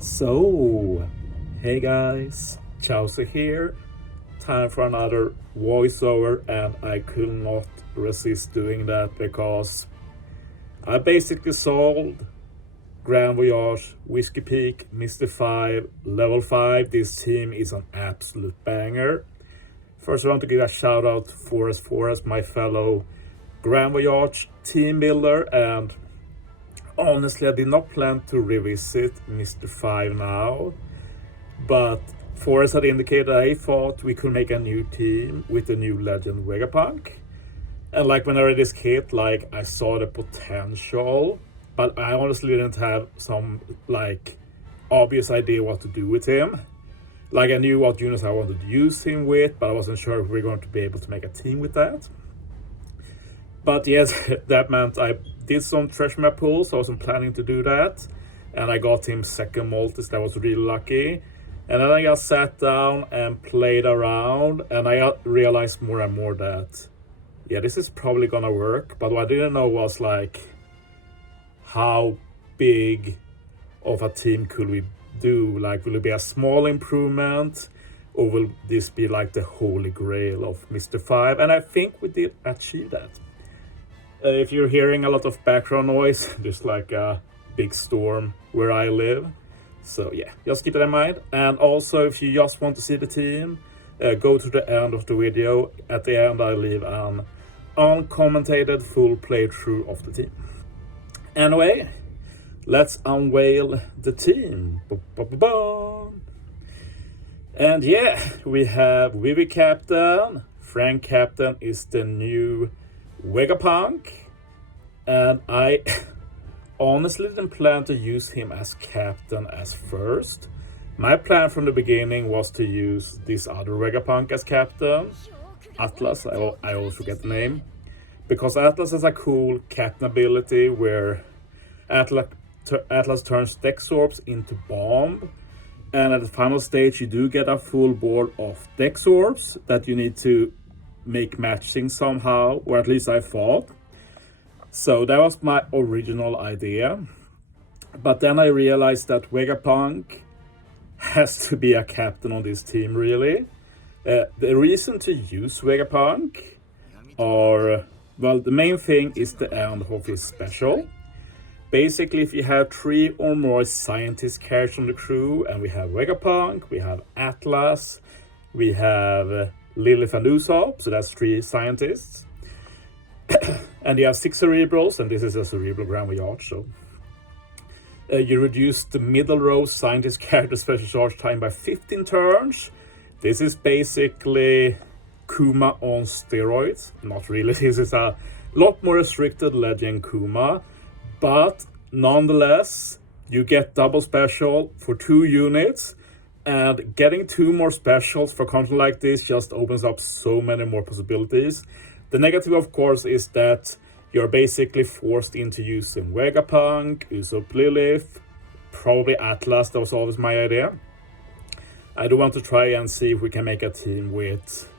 So, hey guys, Chauzu here. Time for another voiceover, and I could not resist doing that because I basically sold Grand Voyage, Whisky Peak, Mr. 5, Level 5. This team is an absolute banger. First, I want to give a shout out to Forrest, my fellow Grand Voyage team builder, and honestly, I did not plan to revisit Mr. 5 now, but Forrest had indicated I thought we could make a new team with the new legend Vegapunk. And like when I read this kit, like I saw the potential, but I honestly didn't have some like obvious idea what to do with him. Like I knew what units I wanted to use him with, but I wasn't sure if we were going to be able to make a team with that. But yes, that meant I did some treasure map pulls. I wasn't planning to do that, and I got him second Maltese. That was really lucky. And then I just sat down and played around, and I realized more and more that, yeah, this is probably gonna work. But what I didn't know was like, how big of a team could we do? Like, will it be a small improvement, or will this be like the holy grail of Mr. 5? And I think we did achieve that. If you're hearing a lot of background noise, there's like a big storm where I live. So yeah, just keep it in mind. And also, if you just want to see the team, go to the end of the video. At the end, I leave an uncommented full playthrough of the team. Anyway, let's unveil the team. And yeah, we have Vivi Captain. Frank Captain is the new Vegapunk, and I honestly didn't plan to use him as captain as first. My plan from the beginning was to use this other Vegapunk as captain, Atlas. I always forget the name, because Atlas has a cool captain ability where Atlas turns Dex Orbs into bomb, and at the final stage you do get a full board of Dex Orbs that you need to make matching somehow, or at least I thought. So that was my original idea. But then I realized that Vegapunk has to be a captain on this team, really. The reason to use Vegapunk are, well, the main thing is the end of his special. Basically, if you have 3 or more scientist characters on the crew, and we have Vegapunk, we have Atlas, we have Lilith and Usopp, so that's 3 scientists. And you have 6 cerebrals, and this is a cerebral Grand Voyage, so you reduce the middle row scientist character special charge time by 15 turns. This is basically Kuma on steroids. Not really, this is a lot more restricted legend Kuma, but nonetheless, you get double special for 2 units. And getting 2 more specials for content like this just opens up so many more possibilities. The negative, of course, is that you're basically forced into using Vegapunk, Usopp, Lilith, probably Atlas. That was always my idea. I do want to try and see if we can make a team with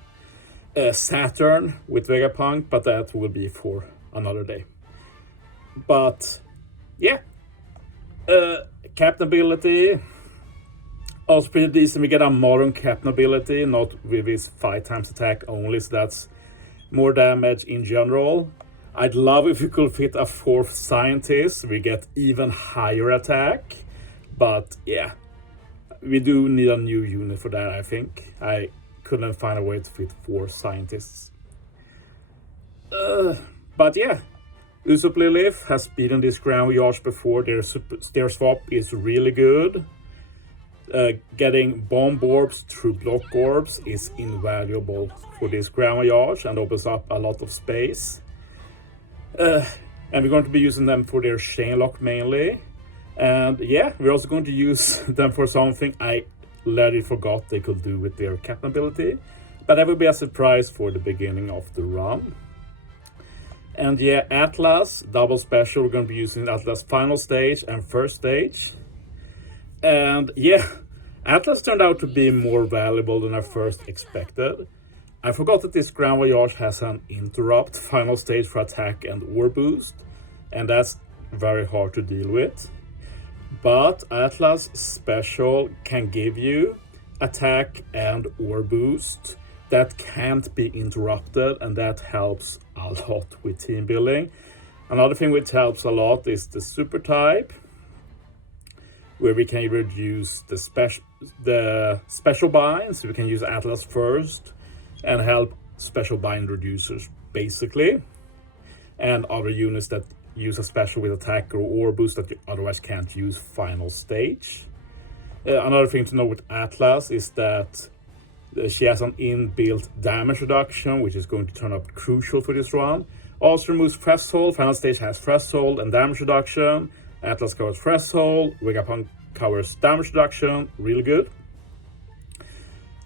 Saturn with Vegapunk, but that will be for another day. But yeah, captain ability. Also pretty decent. We get a modern captain ability, not with his 5 times attack only, so that's more damage in general. I'd love if we could fit a 4th scientist. We get even higher attack. But yeah, we do need a new unit for that, I think. I couldn't find a way to fit 4 scientists. But yeah, Usopp Lilith has beaten this Grand Voyage before. Their swap is really good. Getting bomb orbs through block orbs is invaluable for this Grand Voyage and opens up a lot of space. And we're going to be using them for their chain lock mainly. And yeah, we're also going to use them for something I literally forgot they could do with their captain ability. But that will be a surprise for the beginning of the run. And yeah, Atlas, double special. We're going to be using Atlas final stage and first stage. And yeah, Atlas turned out to be more valuable than I first expected. I forgot that this Grand Voyage has an interrupt final stage for attack and war boost, and that's very hard to deal with. But Atlas Special can give you attack and or boost that can't be interrupted, and that helps a lot with team building. Another thing which helps a lot is the super type, where we can reduce the special binds. We can use Atlas first and help special bind reducers basically, and other units that use a special with attack or boost that you otherwise can't use final stage. Another thing to know with Atlas is that she has an inbuilt damage reduction, which is going to turn up crucial for this run. Also removes threshold. Final stage has threshold and damage reduction. Atlas covers threshold. Vegapunk covers damage reduction. Really good.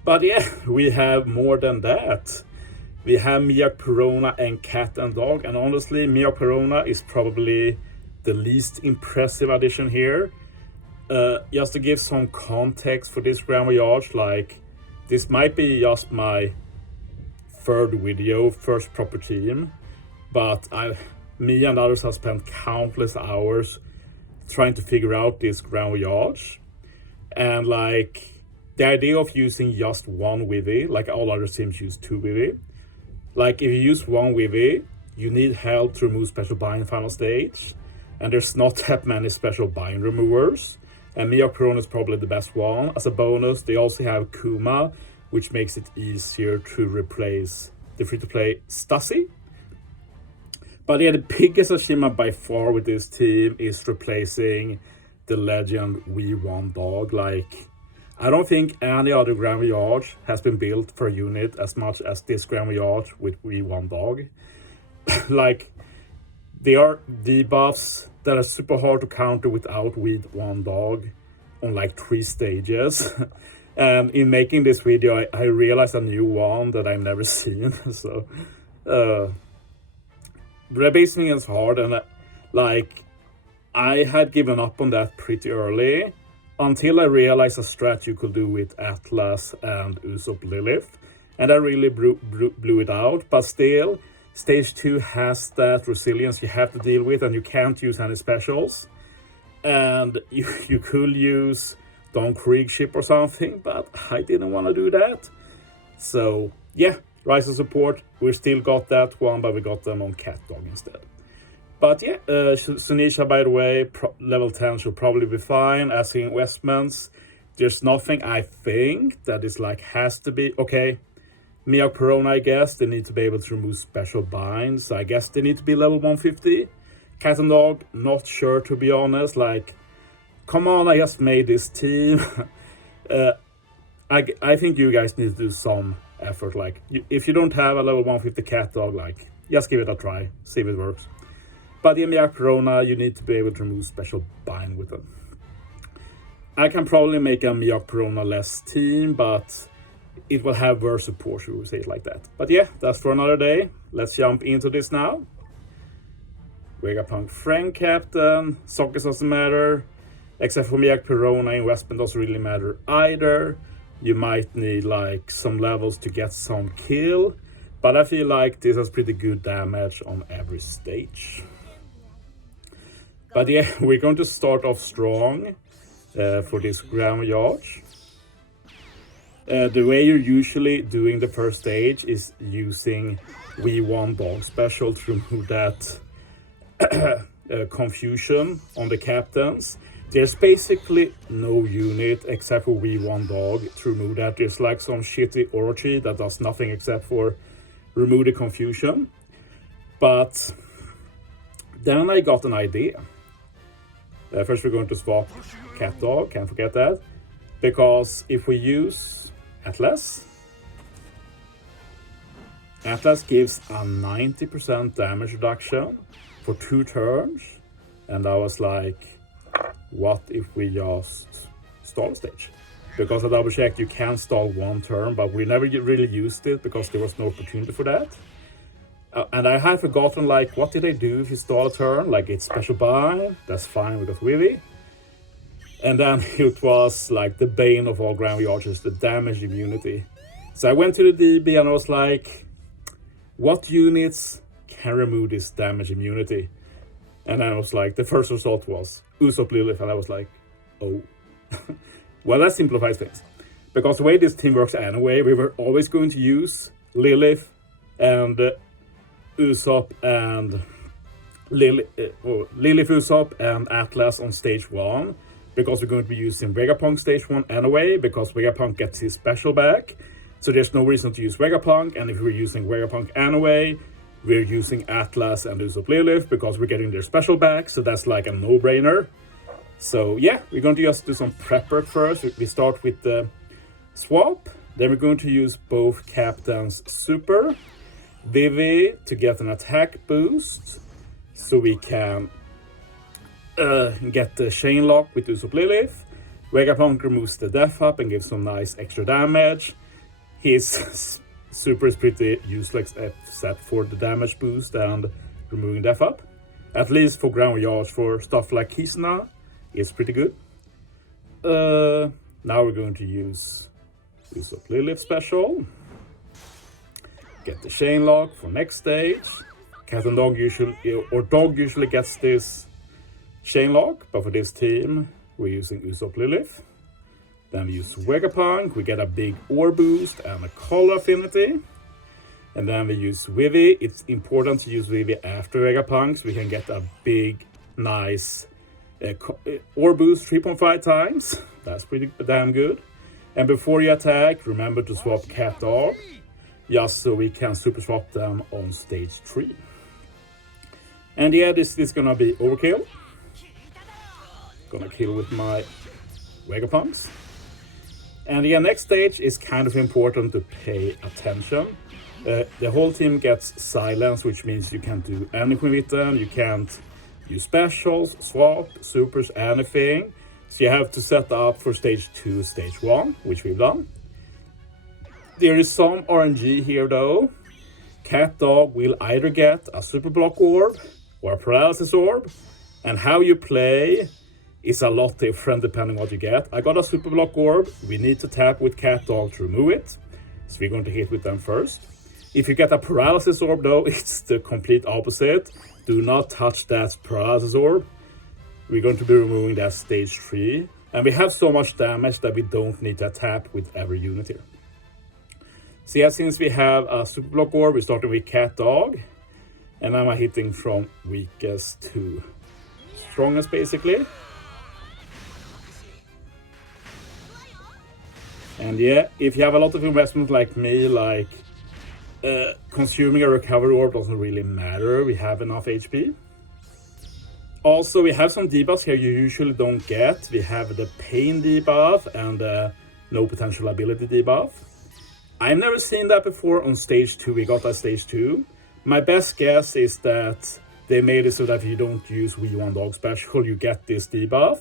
But yeah, we have more than that. We have Mia Perona and Cat and Dog. And honestly, Mia Perona is probably the least impressive addition here. Just to give some context for this Grand Voyage, like, this might be just my third video, first proper team, but me and others have spent countless hours trying to figure out this Grand Voyage. And like, the idea of using just one Wivy, like all other teams use two Wivy. Like, if you use one Wivy, you need help to remove special bind final stage, and there's not that many special bind removers. And Mia Perona is probably the best one. As a bonus, they also have Kuma, which makes it easier to replace the free-to-play Stassi. But yeah, the biggest achievement by far with this team is replacing the legend We1 Dog. Like, I don't think any other Grand Voyage has been built for a unit as much as this Grand Voyage with We1 Dog. Like, they are debuffs that are super hard to counter without We1 Dog on like 3 stages. And in making this video, I realized a new one that I've never seen. So, rebasing is hard, and like, I had given up on that pretty early until I realized a strat you could do with Atlas and Usopp Lilith, and I really blew it out. But still, Stage 2 has that resilience you have to deal with, and you can't use any specials. And you could use Don Krieg ship or something, but I didn't want to do that. So yeah, Rise of Support, we still got that one, but we got them on Cat Dog instead. But yeah, Sunisha, by the way, level 10 should probably be fine. Asking investments, there's nothing I think that is like has to be okay. Mia Perona, I guess, they need to be able to remove special binds. I guess they need to be level 150. Cat and Dog, not sure to be honest. Like, come on, I just made this team. I think you guys need to do some effort. Like, if you don't have a level 150 Cat Dog, like, just give it a try, see if it works. But in Mia Perona, you need to be able to remove special bind with them. I can probably make a Mia Perona less team, but it will have worse support, we will say it like that. But yeah, that's for another day. Let's jump into this now. Vegapunk Frank Captain, sockets doesn't matter. Except for Mia Perona, investment doesn't really matter either. You might need like some levels to get some kill, but I feel like this has pretty good damage on every stage. But yeah, we're going to start off strong for this Grand Voyage. The way you're usually doing the first stage is using We1 Dog special to remove that confusion on the captains. There's basically no unit except for We1 Dog to remove that. There's like some shitty Orochi that does nothing except for remove the confusion. But then I got an idea. First we're going to swap Cat Dog, can't forget that. Because if we use Atlas gives a 90% damage reduction for 2 turns. And I was like, what if we just stall a stage? Because I double checked, you can stall 1 turn, but we never really used it because there was no opportunity for that. And I had forgotten, like, what did I do if you stall a turn? Like, it's special bind, that's fine with the Wivy. And then it was like the bane of all Grand Voyages, the damage immunity. So I went to the DB and I was like, what units can remove this damage immunity? And I was like, the first result was Usopp Lilith, and I was like, Oh. Well, that simplifies things. Because the way this team works anyway, we were always going to use Lilith and Usopp and Lilith, Usopp and Atlas on stage 1. Because we're going to be using Vegapunk stage 1 anyway, because Vegapunk gets his special back. So there's no reason to use Vegapunk, and if we're using Vegapunk anyway, we're using Atlas and Usopp Lilith because we're getting their special back, so that's like a no-brainer. So yeah, we're going to just do some prep work first. We start with the swap, then we're going to use both Captain's Super, Vivi to get an attack boost, so we can get the chain lock with Usopp Lilith. Vegapunk removes the death up and gives some nice extra damage. His super is pretty useless except for the damage boost and removing death up. At least for Grand Voyage, for stuff like Kisna, it's pretty good. Now we're going to use Usopp Lilith special. Get the chain lock for next stage. Cat and Dog usually gets this chain lock, but for this team, we're using Usopp Lilith. Then we use Vegapunk, we get a big ore boost and a color affinity. And then we use Vivi. It's important to use Vivi after Vegapunk, so we can get a big, nice ore boost 3.5 times. That's pretty damn good. And before you attack, remember to swap Cat Dog, just so we can super swap them on stage 3. And yeah, this is gonna be overkill. Gonna kill with my Vegapunks. And yeah, next stage is kind of important to pay attention. The whole team gets silence, which means you can't do anything with them. You can't use specials, swap, supers, anything. So you have to set up for stage 2, stage 1, which we've done. There is some RNG here though. Cat Dog will either get a super block orb or a paralysis orb. And how you play is a lot different depending what you get. I got a super block orb. We need to tap with Cat Dog to remove it. So we're going to hit with them first. If you get a paralysis orb though, it's the complete opposite. Do not touch that paralysis orb. We're going to be removing that stage 3. And we have so much damage that we don't need to tap with every unit here. So yeah, since we have a super block orb, we're starting with Cat Dog. And I'm hitting from weakest to strongest basically. And yeah, if you have a lot of investment like me, like consuming a recovery orb doesn't really matter. We have enough HP. Also, we have some debuffs here you usually don't get. We have the pain debuff and no potential ability debuff. I've never seen that before on stage 2. We got that stage 2. My best guess is that they made it so that if you don't use V1 Dog Special, you get this debuff.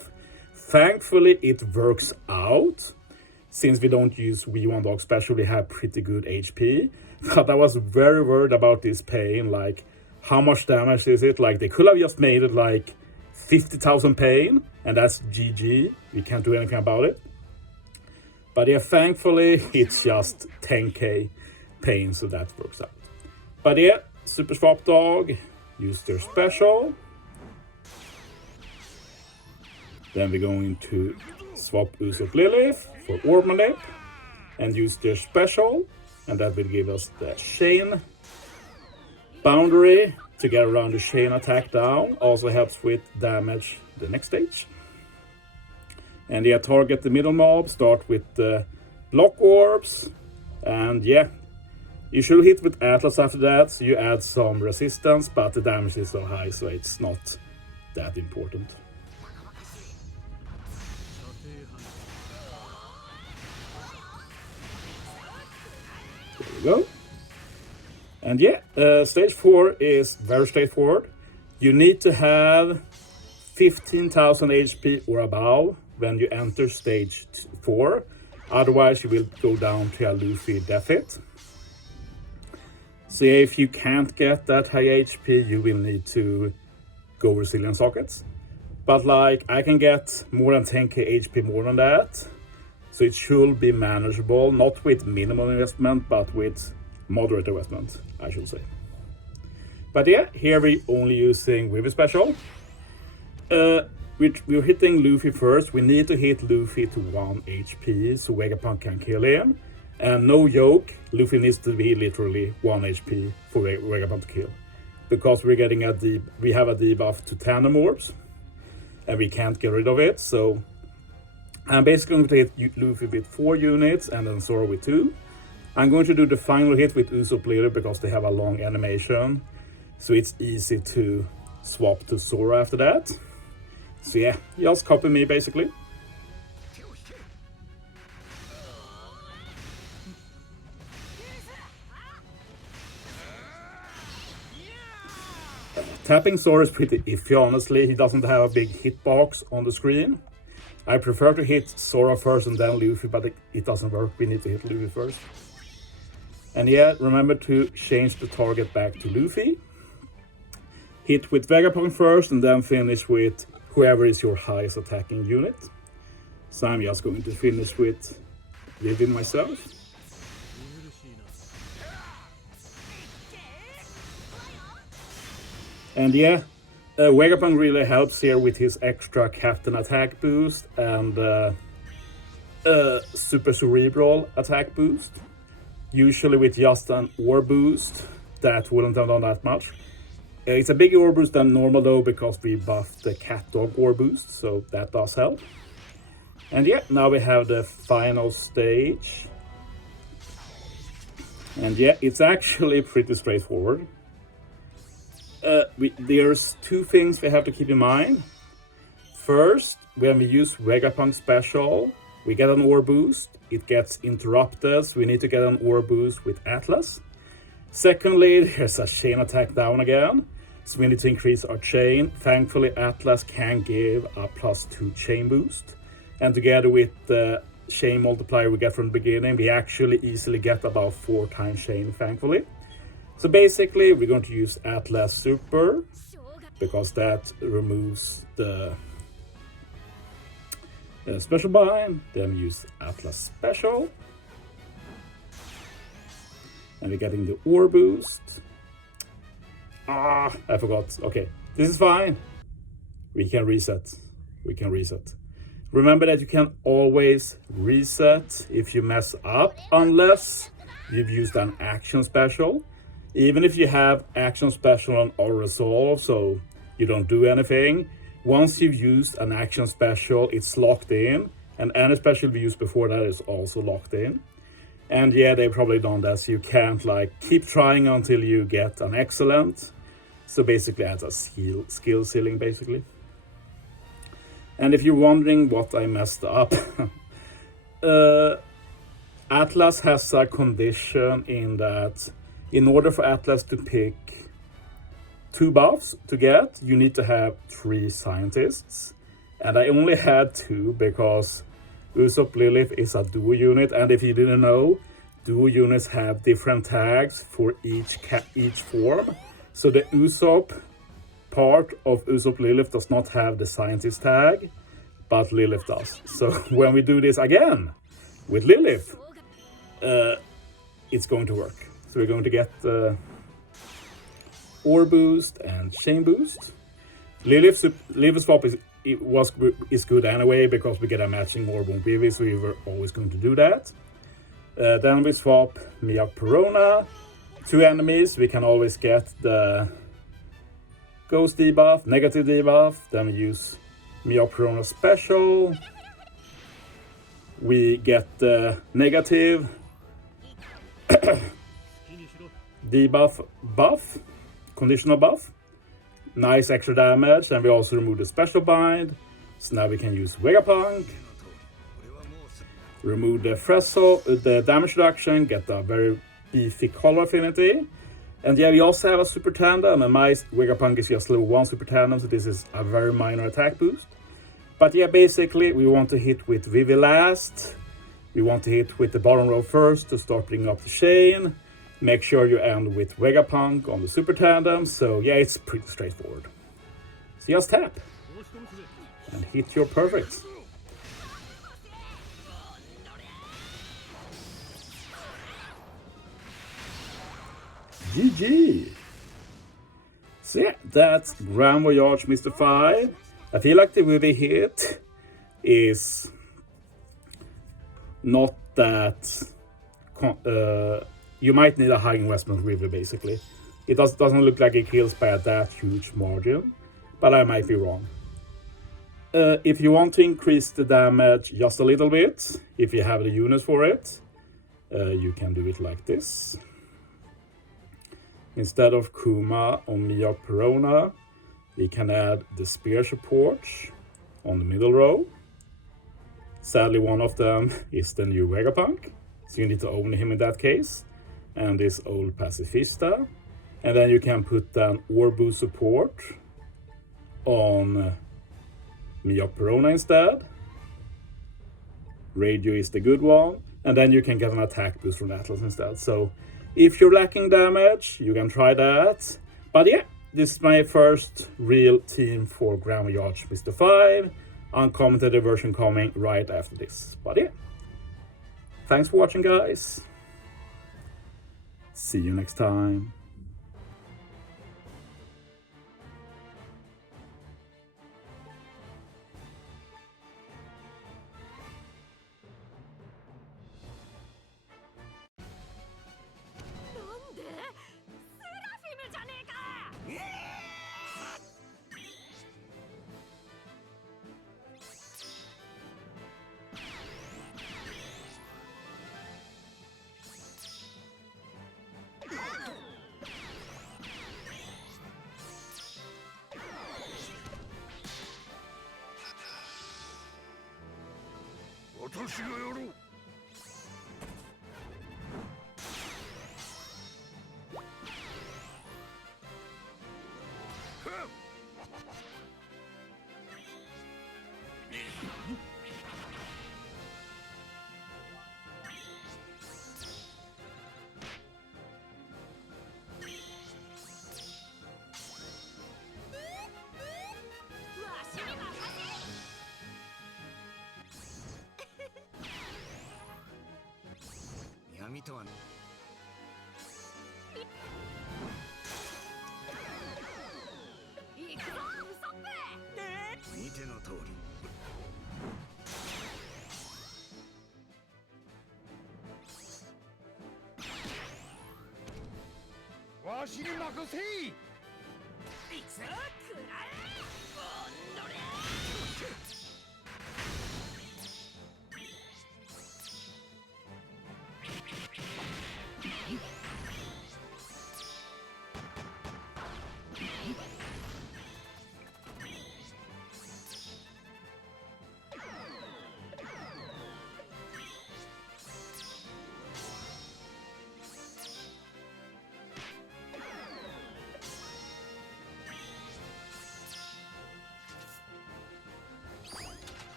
Thankfully, it works out. Since we don't use V1 Dog Special, we have pretty good HP. But I was very worried about this pain, like how much damage is it? Like they could have just made it like 50,000 pain, and that's GG. We can't do anything about it. But yeah, thankfully it's just 10k pain, so that works out. But yeah, Super Swap Dog, use their special. Then we're going to swap Usopp Lilith for Orb Manip and use their special, and that will give us the chain boundary to get around the chain attack down. Also helps with damage the next stage. And yeah, target the middle mob, start with the block orbs, and yeah, you should hit with Atlas after that, so you add some resistance, but the damage is so high, so it's not that important. There we go. And yeah, stage 4 is very straightforward. You need to have 15,000 HP or above when you enter stage 4. Otherwise, you will go down to a Luffy deficit. So yeah, if you can't get that high HP, you will need to go Resilient Sockets. But like, I can get more than 10k HP more than that. So it should be manageable, not with minimal investment, but with moderate investment, I should say. But yeah, here we're only using Vivi Special. We're we're hitting Luffy first. We need to hit Luffy to 1 HP so Vegapunk can kill him. And no joke, Luffy needs to be literally 1 HP for Vegapunk to kill. Because we have a debuff to Tandem Orbs. And we can't get rid of it, so I'm basically going to hit Luffy with 4 units and then Zoro with 2. I'm going to do the final hit with Usopp later because they have a long animation. So it's easy to swap to Zoro after that. So yeah, just copy me basically. Tapping Zoro is pretty iffy, honestly. He doesn't have a big hitbox on the screen. I prefer to hit Zoro first and then Luffy, but it doesn't work. We need to hit Luffy first. And yeah, remember to change the target back to Luffy. Hit with Vegapunk first and then finish with whoever is your highest attacking unit. So I'm just going to finish with Vivi myself. And yeah, Vegapunk really helps here with his extra Captain attack boost and Super Cerebral attack boost. Usually with just an Ore boost, that wouldn't have done that much. It's a bigger Ore boost than normal though, because we buffed the Cat Dog Ore boost, so that does help. And yeah, now we have the final stage. And yeah, it's actually pretty straightforward. There's 2 things we have to keep in mind. First, when we use Vegapunk special, we get an Ore boost. It gets interrupted, so we need to get an Ore boost with Atlas. Secondly, there's a chain attack down again, so we need to increase our chain. Thankfully, Atlas can give a +2 chain boost. And together with the chain multiplier we get from the beginning, we actually easily get about 4 times chain, thankfully. So basically, we're going to use Atlas Super, because that removes the special bind. Then use Atlas Special. And we're getting the Ore boost. I forgot. Okay, this is fine. We can reset. Remember that you can always reset if you mess up, unless you've used an action special. Even if you have action special on or resolve, so you don't do anything, once you've used an action special, it's locked in, and any special we used before that is also locked in. And yeah, they've probably done that, so you can't like keep trying until you get an excellent. So basically that's a skill ceiling basically. And if you're wondering what I messed up, Atlas has a condition in that in order for Atlas to pick 2 buffs to get, you need to have 3 scientists. And I only had 2 because Usopp Lilith is a duo unit, and if you didn't know, duo units have different tags for each form. So the Usopp part of Usopp Lilith does not have the scientist tag, but Lilith does. So when we do this again with Lilith, it's going to work. So we're going to get Ore boost and chain boost. Lilith swap is good anyway because we get a matching Orb on Vivi, so we were always going to do that. Then we swap Miyako Perona. 2 enemies, we can always get the Ghost debuff, negative debuff. Then we use Miyako Perona special. We get the negative debuff buff, conditional buff. Nice extra damage, and we also remove the special bind. So now we can use Vegapunk. Remove the threshold, the damage reduction, get a very beefy color affinity. And yeah, we also have a super tandem, and my Vegapunk is just level 1 super tandem, so this is a very minor attack boost. But yeah, basically we want to hit with Vivi last. We want to hit with the bottom row first to start bringing up the chain. Make sure you end with Vegapunk on the super tandem. So yeah, it's pretty straightforward. So just tap and hit your perfects. GG. So yeah, that's Grand Voyage Mr. 5. I feel like the VV hit is not that... you might need a high investment VV basically. It doesn't look like it kills by that huge margin, but I might be wrong. If you want to increase the damage just a little bit, if you have the units for it, you can do it like this. Instead of Kuma on Mia Perona, we can add the spear support on the middle row. Sadly, one of them is the new Vegapunk, so you need to own him in that case. And this old Pacifista. And then you can put an Orbu support on Mia Perona instead. Radio is the good one. And then you can get an attack boost from Atlas instead. So if you're lacking damage, you can try that. But yeah, this is my first real team for Grand Voyage Mr. 5. Uncommented version coming right after this. But yeah, thanks for watching, guys. See you next time.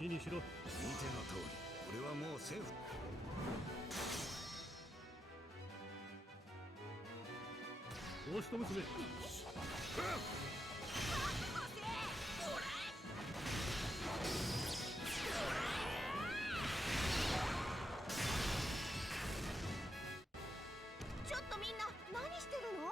きにしろ。見ての通り、俺はもうセーフ。ゴースト娘。ちょっとみんな何してるの？